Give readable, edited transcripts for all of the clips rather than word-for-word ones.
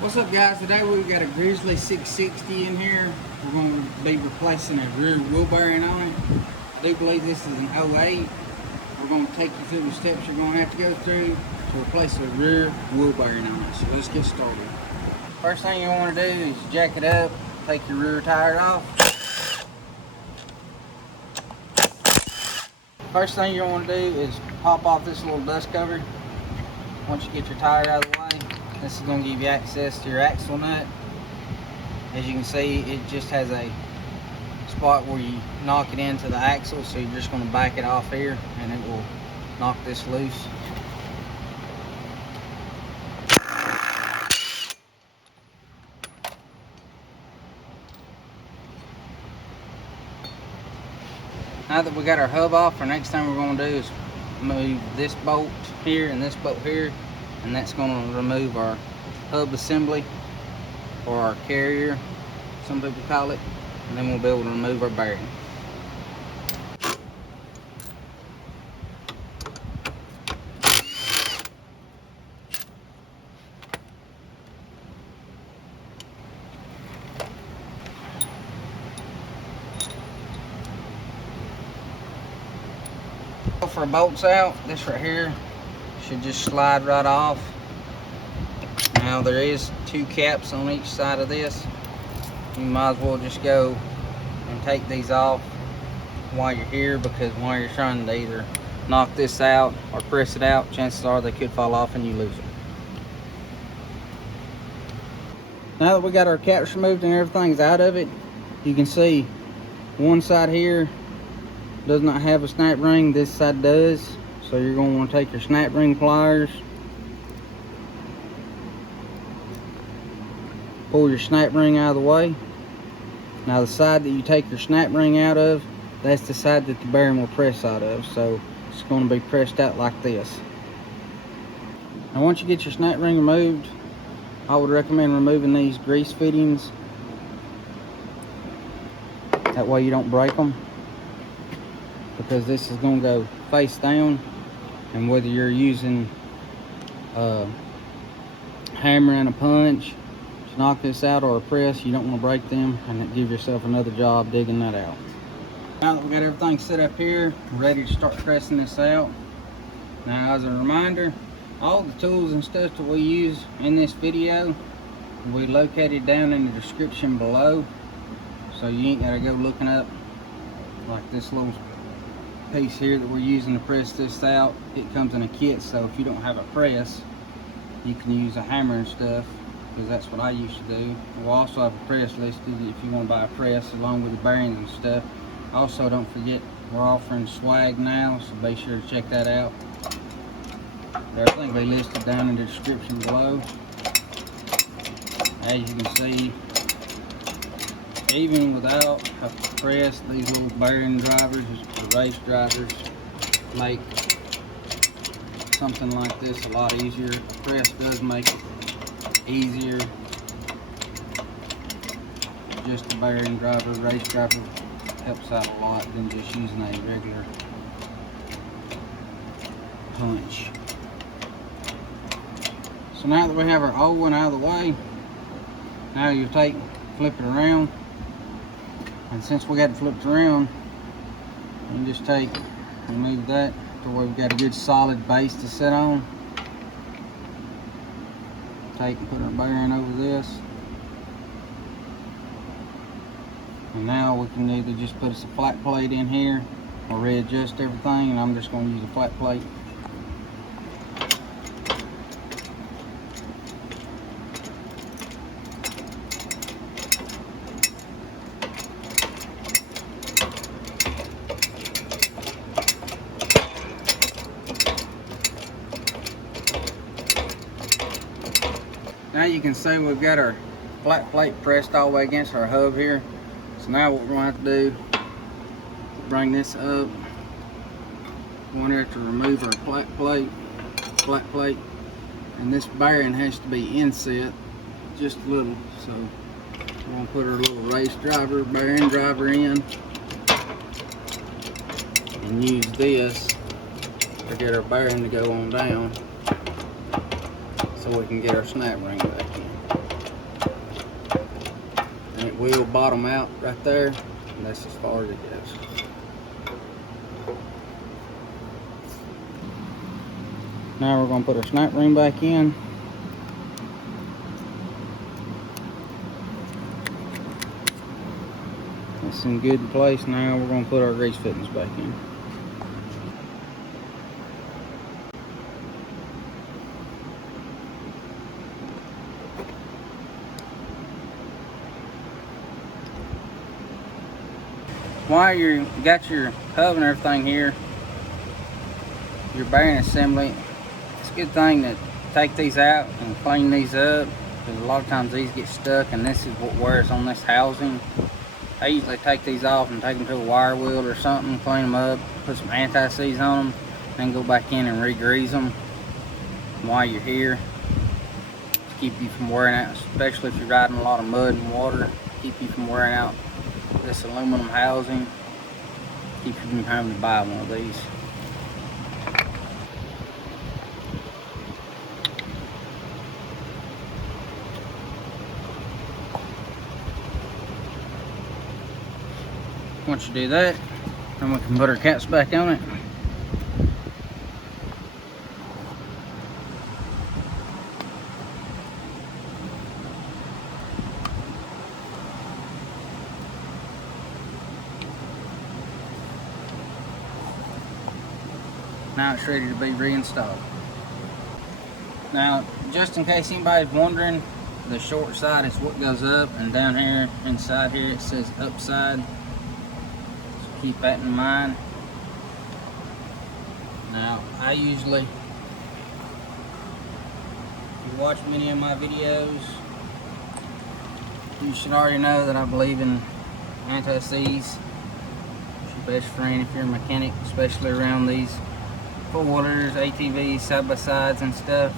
What's up, guys? Today we've got a Grizzly 660 in here. We're going to be replacing a rear wheel bearing on it. I do believe this is an 08. We're going to take you through the steps you're going to have to go through to replace the rear wheel bearing on it. So let's get started. First thing you want to do is jack it up, take your rear tire off. First thing you want to do is pop off this little dust cover. Once you get your tire out of the way, this is going to give you access to your axle nut. As you can see, it just has a spot where you knock it into the axle, so you're just going to back it off here and it will knock this loose. Now that we got our hub off, our next thing we're going to do is move this bolt here and this bolt here, and that's going to remove our hub assembly, or our carrier, some people call it, and then we'll be able to remove our bearing. For bolts out, this right here should just slide right off. Now there is two caps on each side of this. You might as well just go and take these off while you're here, because while you're trying to either knock this out or press it out, chances are they could fall off and you lose them. Now that we got our caps removed and everything's out of it, you can see one side here does not have a snap ring, this side does. So you're going to want to take your snap ring pliers, pull your snap ring out of the way. Now the side that you take your snap ring out of, that's the side that the bearing will press out of, so it's going to be pressed out like this. Now once you get your snap ring removed, I would recommend removing these grease fittings, that way you don't break them, because this is going to go face down, and whether you're using a hammer and a punch to knock this out or a press, you don't want to break them and give yourself another job digging that out. Now that we got everything set up here, we're ready to start pressing this out. Now as a reminder, all the tools and stuff that we use in this video will be located down in the description below, so you ain't got to go looking up. Like this little piece here that we're using to press this out, it comes in a kit, so if you don't have a press, you can use a hammer and stuff, because that's what I used to do. We'll also have a press listed if you want to buy a press along with the bearings and stuff. Also, don't forget, we're offering swag now, so be sure to check that out. Everything will be listed down in the description below. As you can see, even without a press, these little bearing drivers, the race drivers, make something like this a lot easier. A press does make it easier. Just a bearing driver, race driver helps out a lot than just using a regular punch. So now that we have our old one out of the way, now you flip it around. And since we got it flipped around, you just remove that to where we've got a good solid base to sit on. Take and put our bearing over this. And now we can either just put us a flat plate in here or readjust everything, and I'm just going to use a flat plate. Now you can see we've got our flat plate pressed all the way against our hub here. So now what we're going to have to do, bring this up. We're going to have to remove our flat plate, and this bearing has to be inset just a little. So we're going to put our little race driver, bearing driver in, and use this to get our bearing to go on down, so we can get our snap ring back in. wheel bottom out right there, and that's as far as it goes. Now we're going to put our snap ring back in. It's in good place. Now we're going to put our grease fittings back in. While you got your hub and everything here, your bearing assembly, it's a good thing to take these out and clean these up, because a lot of times these get stuck, and this is what wears on this housing. I usually take these off and take them to a wire wheel or something, clean them up, put some anti-seize on them, then go back in and re-grease them while you're here to keep you from wearing out, especially if you're riding a lot of mud and water. Keep you from wearing out this aluminum housing, keep you from having to buy one of these. Once you do that, then we can put our caps back on it. Now it's ready to be reinstalled. Now, just in case anybody's wondering, the short side is what goes up, and down here inside here it says upside. So keep that in mind. Now, I usually, if you watch many of my videos, you should already know that I believe in anti-seize. It's your best friend if you're a mechanic, especially around these four-wheelers, ATVs, side-by-sides and stuff.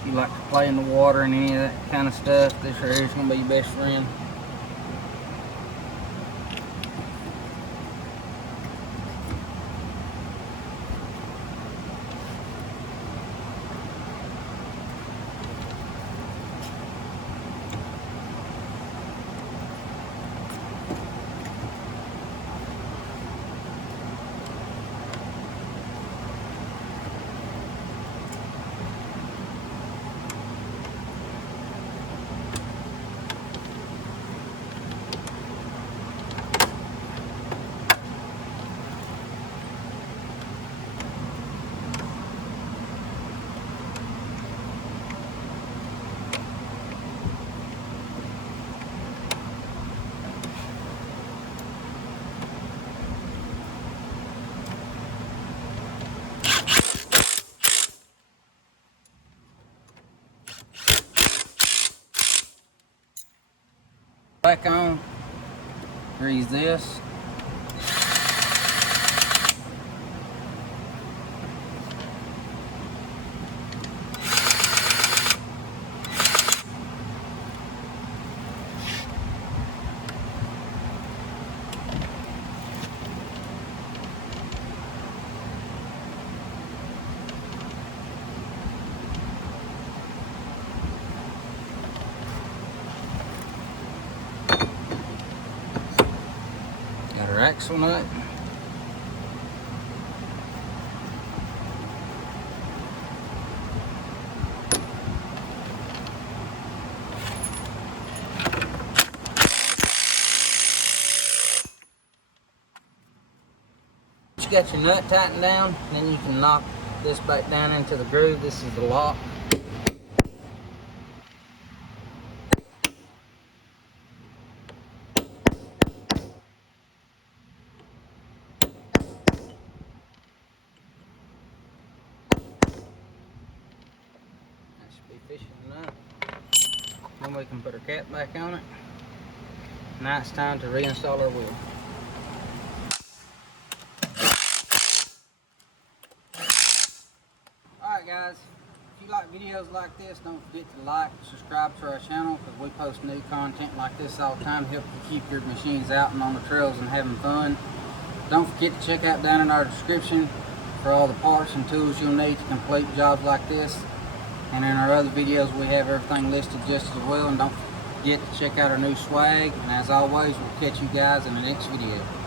If you like to play in the water and any of that kind of stuff, this right here is going to be your best friend. Back on, grease this. Got our axle nut. You got your nut tightened down, then you can knock this back down into the groove. This is the lock. Efficient enough. Then we can put our cap back on it. Now it's time to reinstall our wheel. Alright guys, if you like videos like this, don't forget to like and subscribe to our channel, because we post new content like this all the time to help you keep your machines out and on the trails and having fun. Don't forget to check out down in our description for all the parts and tools you'll need to complete jobs like this. And in our other videos we have everything listed just as well. And don't forget to check out our new swag. And as always, we'll catch you guys in the next video.